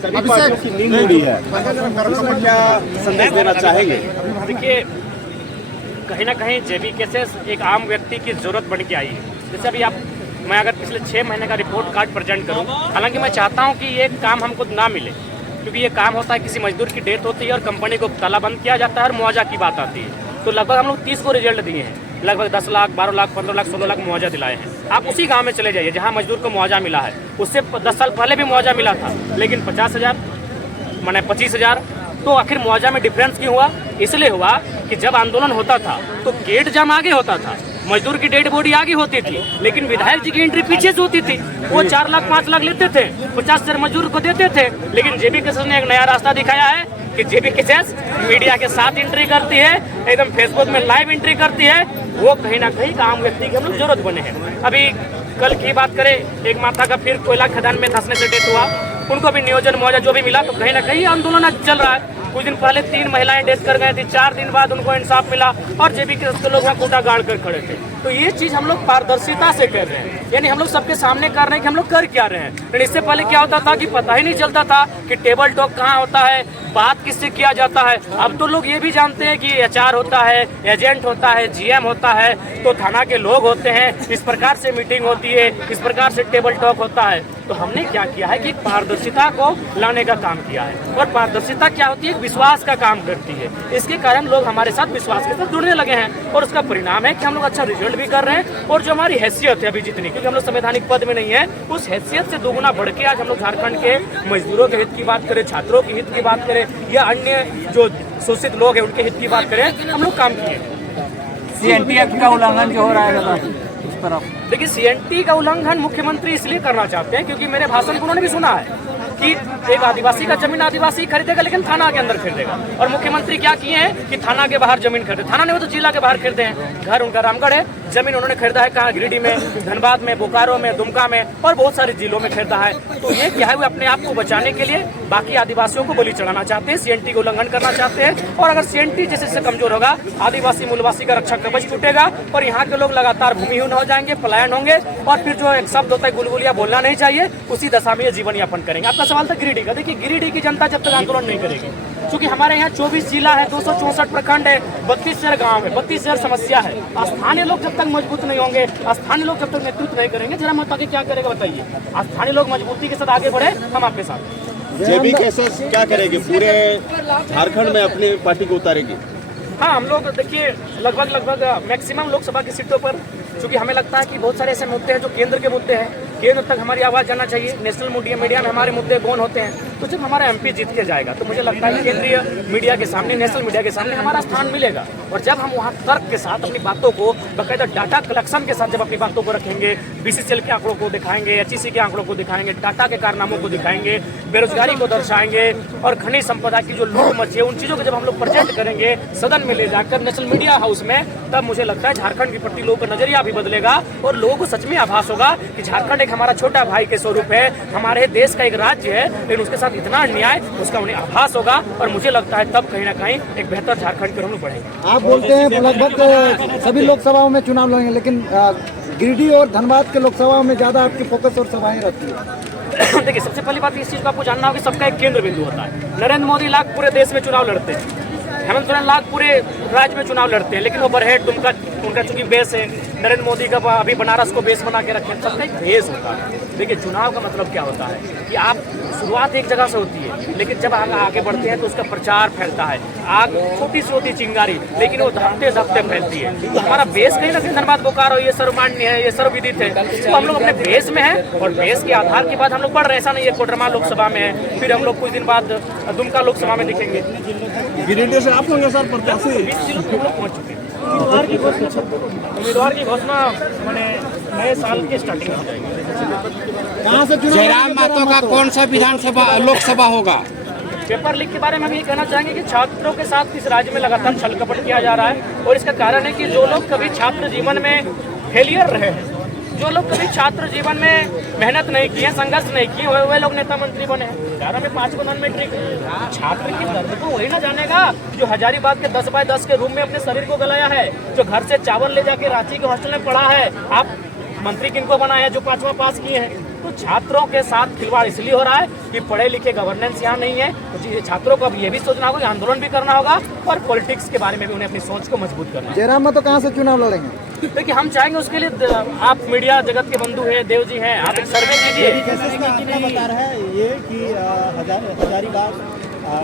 सभी पार्टियों की नींद उड़ी है, क्या संदेश देना चाहेंगे? देखिए, कहीं ना कहीं जेबी केसेस एक आम व्यक्ति की जरूरत बन के आई है। जैसे अभी मैं अगर पिछले 6 महीने का रिपोर्ट कार्ड प्रेजेंट करूं, हालांकि मैं चाहता हूं कि ये काम हमको ना मिले, क्योंकि ये काम होता है किसी मजदूर की डेथ होती है और कंपनी को तालाबंद किया जाता है और मुआवजा की बात आती है। तो लगभग हम लोग 30 को रिजल्ट दिए हैं, लगभग 10 लाख, 12 लाख, 15 लाख, 16 लाख मुआवजा दिलाए हैं। आप उसी गांव में चले जाइए जहां मजदूर को मुआवजा मिला है, उससे 10 साल पहले भी मुआवजा मिला था, लेकिन 50,000 माने 25,000। तो आखिर मुआवजा में डिफरेंस क्यों हुआ? इसलिए हुआ कि जब आंदोलन होता था तो गेट जाम आगे होता था, मजदूर की डेड बॉडी आगे होती थी, लेकिन विधायक जी की एंट्री पीछे से होती थी। वो 4 लाख 5 लाख लेते थे, 50,000 मजदूर को देते थे। लेकिन जेबी केसेस ने एक नया रास्ता दिखाया है कि जेबी केसेस मीडिया के साथ एंट्री करती है, एकदम फेसबुक में लाइव एंट्री करती है। वो कहीं ना कहीं आम व्यक्ति की हम लोग जरूरत बने हैं। अभी कल की बात करें, एक माता का फिर कोयला खदान में धंसने से डेथ हुआ, उनको भी नियोजन मुआवजा जो भी मिला। तो कहीं ना कहीं आंदोलन आज चल रहा है। कुछ दिन पहले 3 महिलाएं डेथ कर गई थी, 4 दिन बाद उनको इंसाफ मिला और जेबी के लोग वहाँ खूंटा गाड़ कर खड़े थे। तो ये चीज हम लोग पारदर्शिता से कर रहे हैं, यानी हम लोग सबके सामने कर रहे हैं कि हम लोग कर क्या रहे हैं। लेकिन इससे पहले क्या होता था कि पता ही नहीं चलता था कि टेबल टॉक कहाँ होता है, बात किससे किया जाता है। अब तो लोग ये भी जानते हैं कि एचआर होता है, एजेंट होता है, जीएम होता है, तो थाना के लोग होते हैं, इस प्रकार से मीटिंग होती है, इस प्रकार से टेबल टॉक होता है। तो हमने क्या किया है कि पारदर्शिता को लाने का काम किया है। और पारदर्शिता क्या होती है? विश्वास का काम करती है। इसके कारण लोग हमारे साथ विश्वास के साथ जुड़ने लगे हैं और उसका परिणाम है कि हम लोग अच्छा रिजल्ट भी कर रहे हैं। और जो हमारी हैसियत है अभी जितनी, क्योंकि हम लोग संवैधानिक पद में नहीं है, उस हैसियत से दोगुना बढ़ के आज हम लोग झारखंड के मजदूरों के हित की बात करें, छात्रों के हित की बात करें या अन्य जो शोषित लोग हैं उनके हित की बात करें, हम लोग काम किए। सीएनटी एक्ट का उल्लंघन जो हो रहा है उस तरफ, देखिए, सीएनटी का उल्लंघन मुख्यमंत्री इसलिए करना चाहते हैं क्योंकि मेरे भाषण को उन्होंने भी सुना है कि एक आदिवासी का जमीन आदिवासी खरीदेगा, लेकिन थाना के अंदर खरीदेगा। और मुख्यमंत्री क्या किए हैं कि थाना के बाहर जमीन खरीदे। थाना नहीं, वो तो जिला के बाहर खरीदे हैं। घर उनका रामगढ़ है, जमीन उन्होंने खरीदा है कहाँ? गिरिडीह में, धनबाद में, बोकारो में, दुमका में और बहुत सारे जिलों में खरीदा है। तो ये क्या है, वो अपने आप को बचाने के लिए बाकी आदिवासियों को बलि चढ़ाना चाहते हैं, सीएनटी को उल्लंघन करना चाहते हैं। और अगर सीएनटी जैसे से कमजोर होगा, आदिवासी मूलवासी का रक्षा कवच टूटेगा और यहाँ के लोग लगातार भूमिहीन हो जाएंगे, पलायन होंगे और फिर जो एक शब्द होता है गुलगुलिया बोलना नहीं चाहिए, उसी दशा में ये जीवन यापन करेंगे। आपका सवाल था गिरिडीह का। देखिए, गिरिडीह की जनता जब तक आंदोलन नहीं करेगी, क्योंकि हमारे यहाँ 24 जिला है, 264 प्रखंड है, 32,000 गाँव है, 32,000 समस्या है। स्थानीय लोग जब तक मजबूत नहीं होंगे, स्थानीय लोग जब तक नेतृत्व नहीं करेंगे, जरा मत आगे क्या करेगा बताइए। स्थानीय लोग मजबूती के साथ आगे बढ़े, हम आपके साथ। जेबी केसेस क्या करेगी? पूरे झारखंड में अपनी पार्टी को उतारेगी? हाँ, हम लोग देखिए लगभग मैक्सिमम लोकसभा की सीटों पर, क्योंकि हमें लगता है कि बहुत सारे ऐसे मुद्दे हैं जो केंद्र के मुद्दे हैं, केंद्र तक हमारी आवाज़ जाना चाहिए। नेशनल मीडिया में हमारे मुद्दे गौन होते हैं। तो जब हमारा एमपी जीत के जाएगा तो मुझे लगता है कि केंद्रीय मीडिया के सामने, नेशनल मीडिया के सामने हमारा स्थान मिलेगा। और जब हम वहाँ तर्क के साथ अपनी बातों को, बाकायदा डाटा कलेक्शन के साथ जब अपनी बातों को रखेंगे, बीसीसीएल के आंकड़ों को दिखाएंगे, एचईसी के आंकड़ों को दिखाएंगे, टाटा के कारनामों को दिखाएंगे, बेरोजगारी को दर्शाएंगे और खनिज संपदा की जो लूट मची है, उन चीज़ों को जब हम लोग प्रेजेंट करेंगे सदन में ले जाकर नेशनल मीडिया हाउस में, तब मुझे लगता है झारखंड के प्रति लोगों का नजरिया भी बदलेगा और लोगों को सच में आभास होगा कि झारखंड एक हमारा छोटा भाई के स्वरूप है, हमारे देश का एक राज्य है, लेकिन उसके साथ इतना अन्याय, उसका उन्हें आभास होगा। और मुझे लगता है तब कहीं ना कहीं एक बेहतर झारखंड के हम लोग बढ़ेंगे। आप बोलते हैं लगभग सभी लोकसभाओं में चुनाव लड़ेंगे, लेकिन गिरिडीह और धनबाद के लोकसभाओं में ज्यादा आपकी फोकस और सभाएं रहती है। देखिए, सबसे पहली बात इस चीज को आपको जानना होगा कि सबका एक केंद्र बिंदु होता है। नरेंद्र मोदी लाख पूरे देश में चुनाव लड़ते हैं, हेमंत सोरेन लाख पूरे राज्य में चुनाव लड़ते हैं, लेकिन वो बरहेट दुमका उनका चूंकि बेस है, नरेंद्र मोदी का अभी बनारस को बेस बना के रखे, सबका एक बेस होता है। देखिए, चुनाव का मतलब क्या होता है कि आप शुरुआत एक जगह से होती है, लेकिन जब आगे बढ़ते हैं तो उसका प्रचार फैलता है। आग छोटी सी होती चिंगारी, लेकिन वो धपते धपते फैलती है। तो हमारा बेस कहीं ना कहीं धनबाद बोकारो ये सर्वमान्य है, ये सर्वविदित है। तो हम लोग अपने बेस में है और बेस के आधार के बाद हम लोग बढ़ रहे हैं। ऐसा नहीं है कोडरमा लोकसभा में है, फिर हम लोग कुछ दिन बाद दुमका लोकसभा में दिखेंगे। गिरिडीह से आप होंगे सर प्रत्याशी? 20 जिलों में हम लोग पहुँच चुके हैं। उम्मीदवार की घोषणा मैंने नए साल की स्टार्टिंग में हो जाएगी। कहाँ से जयराम महतो का कौन सा विधानसभा लोकसभा होगा? पेपर लीक के बारे में हम ये कहना चाहेंगे कि छात्रों के साथ इस राज्य में लगातार छल कपट किया जा रहा है और इसका कारण है कि जो लोग कभी छात्र जीवन में फेलियर रहे हैं, जो लोग कभी छात्र जीवन में मेहनत नहीं किए, संघर्ष नहीं किए, वे लोग नेता मंत्री बने हैं। 11 में 5 को नॉन मैट्रिक। छात्र की दर्द को वही ना जानेगा जो हजारीबाग के 10x10 के रूम में अपने शरीर को गलाया है, जो घर से चावल ले जाके रांची के हॉस्टल में पढ़ा है। आप मंत्री किनको बनाए हैं जो 5वां पास किए हैं? तो छात्रों के साथ खिलवाड़ इसलिए हो रहा है कि पढ़े लिखे गवर्नेंस यहाँ नहीं है। तो छात्रों को अब ये भी सोचना होगा, आंदोलन भी करना होगा और पॉलिटिक्स के बारे में भी उन्हें अपनी सोच को मजबूत करना है। जयराम महतो कहाँ से चुनाव लड़ेंगे? देखिए हम चाहेंगे उसके लिए आप मीडिया जगत के बंधु हैं, देव जी हैं, आप एक सर्वे कीजिए। बता रहा है ये कि हजारीबाग,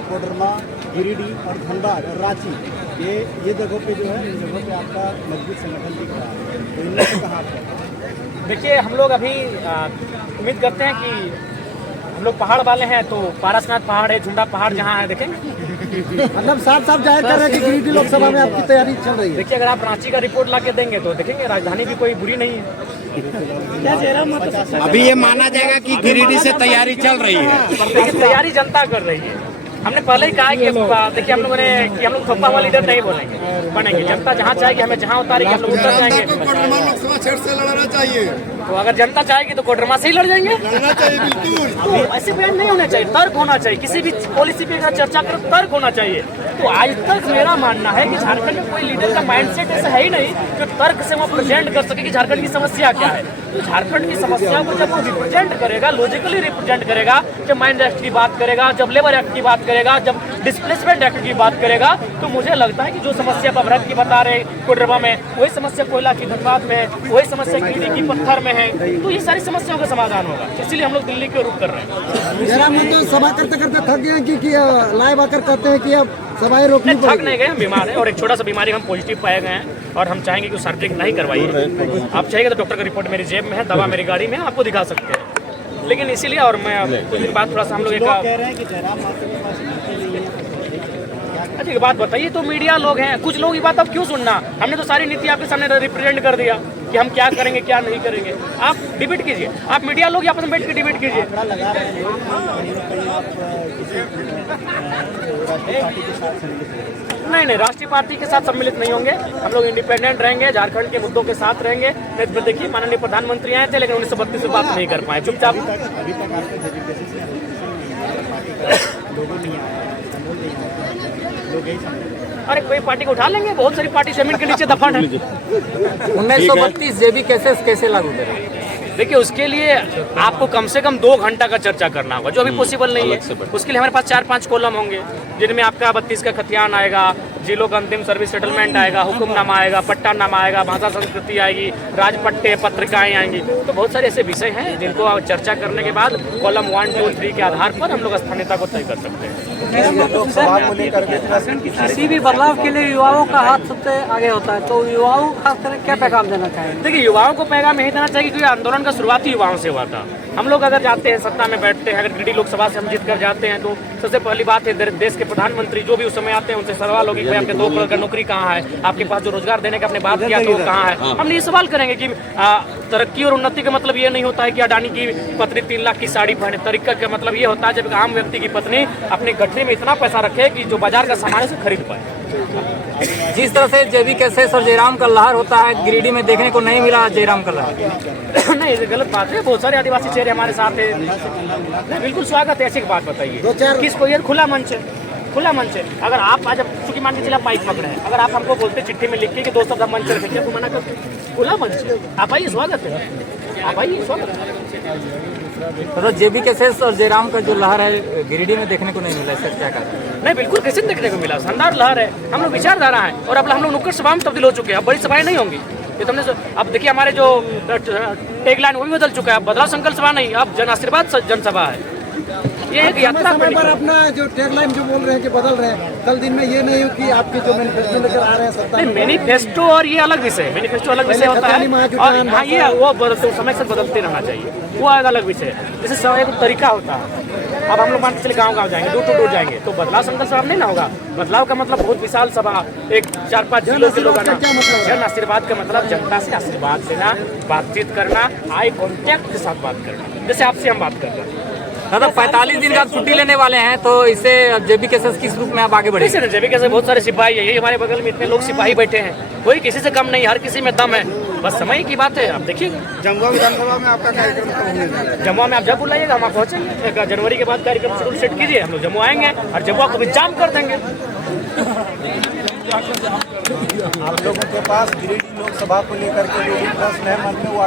कोडरमा, गिरिडीह और धनबाद और रांची ये जगहों पे जो है, इन जगहों पे आपका मजबूत संगठन दिख रहा है, तो इनमें से कहाँ पर? देखिए हम लोग अभी उम्मीद करते हैं कि हम लोग पहाड़ वाले हैं, तो पारसनाथ पहाड़ है, झुंडा पहाड़ जहाँ है देखेंगे। मतलब साफ साफ जाहिर कर रहे हैं कि गिरिडीह लोकसभा में आपकी तैयारी चल रही है। देखिए अगर आप रांची का रिपोर्ट ला के देंगे तो देखेंगे राजधानी भी कोई बुरी नहीं है। अभी ये माना जाएगा कि गिरिडीह से तैयारी चल रही है। देखिए तैयारी जनता कर रही है। हमने पहले ही कहा कि देखिए हम लोगों ने कि हम लोग थप्पा हुआ लीडर नहीं बनेंगे। जनता जहाँ चाहेगी, हमें जहाँ उतारेगी हम लोग उतर जाएंगे। लोकसभा क्षेत्र से लड़ना चाहिए, तो अगर जनता चाहेगी तो कोडरमा से ही लड़ जाएंगे। लड़ना चाहिए बिल्कुल। तो ऐसे बयान नहीं होने चाहिए, तर्क होना चाहिए। किसी भी पॉलिसी पे अगर चर्चा करो तर्क होना चाहिए। तो आज तक मेरा मानना है कि झारखंड में कोई लीडर का माइंडसेट ऐसा है ही नहीं जो तर्क से वो प्रेजेंट कर सके कि झारखंड की समस्या क्या है। तो झारखंड की समस्या को जब वो रिप्रेजेंट करेगा, लॉजिकली रिप्रेजेंट करेगा, जब माइंड एक्ट की बात करेगा, जब लेबर एक्ट की बात करेगा, जब डिस्प्लेसमेंट एक्ट की बात करेगा, तो मुझे लगता है कि जो समस्या भरत की बता रहे कोडरमा में, वही समस्या कोयला की धनबाद में, वही समस्या गिरिडीह की पत्थर में है। तो ये सारी समस्याओं का समाधान होगा। इसलिए हम लोग दिल्ली की रुख कर रहे हैं। जयराम महतो सभा करते करते थक गए कि लाइव आकर कहते हैं कि अब सभाएं रोकनी थक पड़ेगी। नहीं गए, हम बीमार हैं और एक छोटा सा बीमारी हम पॉजिटिव पाए गए हैं और हम चाहेंगे कि सर्जरी नहीं करवाइए। आप चाहेंगे तो डॉक्टर का रिपोर्ट मेरी जेब में है, दवा मेरी गाड़ी में है, आपको दिखा सकते हैं। लेकिन इसीलिए और मैं कुछ दिन बाद थोड़ा सा हम लोग कह रहे हैं कि जयराम महतो के पास इनके लिए अच्छा ये बात बताइए। तो मीडिया लोग हैं, कुछ लोग ये बात अब क्यों सुनना? हमने तो सारी नीति आपके सामने रिप्रेजेंट कर दिया कि हम क्या करेंगे क्या नहीं करेंगे। आप डिबेट कीजिए, आप मीडिया लोग आपस में बैठ के डिबेट कीजिए। लगा रहे हैं लोग कहीं ना कहीं आप किसी राष्ट्रीय पार्टी के साथ सम्मिलित हैं। नहीं, राष्ट्रीय पार्टी के साथ सम्मिलित नहीं होंगे। हम लोग इंडिपेंडेंट रहेंगे, झारखंड के मुद्दों के साथ रहेंगे। नहीं देखिए माननीय प्रधानमंत्री आए थे लेकिन 1932 से बात नहीं कर पाए, चुपचाप। अभी तक आपके लोगों नहीं आया, बोल नहीं आया, लोग यही समझते हैं। अरे कोई पार्टी को उठा लेंगे, बहुत सारी पार्टी जमीन के नीचे दफन है। 1932 जेबी कैसे लागू करें? देखिए उसके लिए आपको कम से कम 2 घंटा का चर्चा करना होगा, जो अभी पॉसिबल नहीं है। उसके लिए हमारे पास 4-5 कॉलम होंगे, जिनमें आपका 32 का खतियान आएगा, जिलों का अंतिम सर्विस सेटलमेंट आएगा, हुक्मनामा आएगा, पट्टानामा आएगा, भाषा संस्कृति आएगी, राजपट्टे पत्रिकाएं आएंगी। तो बहुत सारे ऐसे विषय हैं जिनको चर्चा करने के बाद कॉलम 1, 2, 3 के आधार पर हम लोग स्थानीयता को तय कर सकते हैं। लोकसभा को लेकर किसी भी बदलाव के लिए युवाओं का हाथ सबसे आगे होता है, तो युवाओं को खास करके क्या पैगाम देना चाहेंगे? देखिए युवाओं को पैगाम यही देना चाहिए क्योंकि आंदोलन का शुरुआती युवाओं से हुआ था। हम लोग अगर जाते हैं सत्ता में बैठते हैं, अगर गिरिडीह लोकसभा से हम जीत कर जाते हैं, तो सबसे पहली बात है देश के प्रधानमंत्री जो भी उस समय आते हैं उनसे सवाल होगी कि भाई आपके 2 करोड़ का नौकरी कहाँ है, आपके पास जो रोजगार देने का आपने बात किया तो वो कहाँ है। हमने ये सवाल करेंगे कि तरक्की और उन्नति का मतलब ये नहीं होता है कि अडानी की पत्नी 3 लाख की साड़ी पहने। तरीका का मतलब ये होता है जब आम व्यक्ति की पत्नी अपने गठरी में इतना पैसा रखे कि जो बाजार का सामान है उसे खरीद पाए। जिस तरह से जेबी कैसेस और जयराम का लहर होता है, गिरिडीह में देखने को नहीं मिला जयराम का लहर। नहीं ये गलत बात है, बहुत सारे आदिवासी चेहरे हमारे साथ है। नहीं, बिल्कुल स्वागत है, ऐसी बात बताइए किसको? ये खुला मंच है, खुला मंच है। अगर आप आज चूंकि मान के चलिए माइक पकड़े हैं, अगर आप हमको बोलते चिट्ठी में लिख के कि 2 शब्द मंच रखेंगे तो मना करते? खुला मंच है, आप आइए, स्वागत है, आप आइए, स्वागत है। तो जेबी कैसेस और जयराम का जो लहर है गिरिडीह में देखने को नहीं मिला, इसका क्या कारण? नहीं बिल्कुल कैसे देखने को मिला, शानदार लहर है। हम लोग विचारधारा है और अब हम लोग नुक्कड़ सभा में तब्दील हो चुके हैं। अब बड़ी सभाएं नहीं होंगी ये तो हमने अब देखिए हमारे जो टैगलाइन वो भी बदल चुका है। अब बदलाव संकल्प सभा नहीं, अब जन आशीर्वाद जनसभा है। ये एक यात्रा पर अपना जो टैगलाइन जो बोल रहे हैं कि बदल रहे हैं, कल दिन में ये नहीं हो कि आपके जो मैनिफेस्टो लेकर आ रहे हैं सत्ता में। मैनिफेस्टो और ये अलग विषय, मैनिफेस्टो अलग विषय होता है और हाँ ये वो समय से बदलते रहना चाहिए, वो एक अलग विषय है। जैसे एक तरीका होता है। अब हम लोग मान के चले गाँव जाएंगे, डोर टू डोर जाएंगे, तो बदलाव संकल्प सभा नहीं ना होगा। बदलाव का मतलब बहुत विशाल सभा, एक 4-5 जिलों के लोग आना। जन आशीर्वाद का मतलब जनता से आशीर्वाद लेना, बातचीत करना, आई कॉन्टैक्ट के साथ बात करना, जैसे आपसे हम बात कर रहे हैं। दादा 45 दिन का छुट्टी लेने वाले हैं, तो इससे जेबी कैसेस किस रूप में आप आगे बढ़े? जेबी कैसे बहुत सारे सिपाही है, यही हमारे बगल में इतने लोग सिपाही बैठे हैं, कोई किसी से कम नहीं, हर किसी में दम है, बस समय की बात है। आप देखिए जमुआ विधानसभा में आपका कार्यक्रम कब होने जा रहा है? जमुआ में आप जब बुलाइएगा हम आप पहुँचेंगे। 1 जनवरी के बाद कार्यक्रम शेड्यूल सेट कीजिए, हम लोग जमुआ आएंगे और जमुआ को भी जाम कर देंगे। आप लोगों के पास गिरिडीह लोकसभा को लेकर के जो भी प्रश्न है मन में वो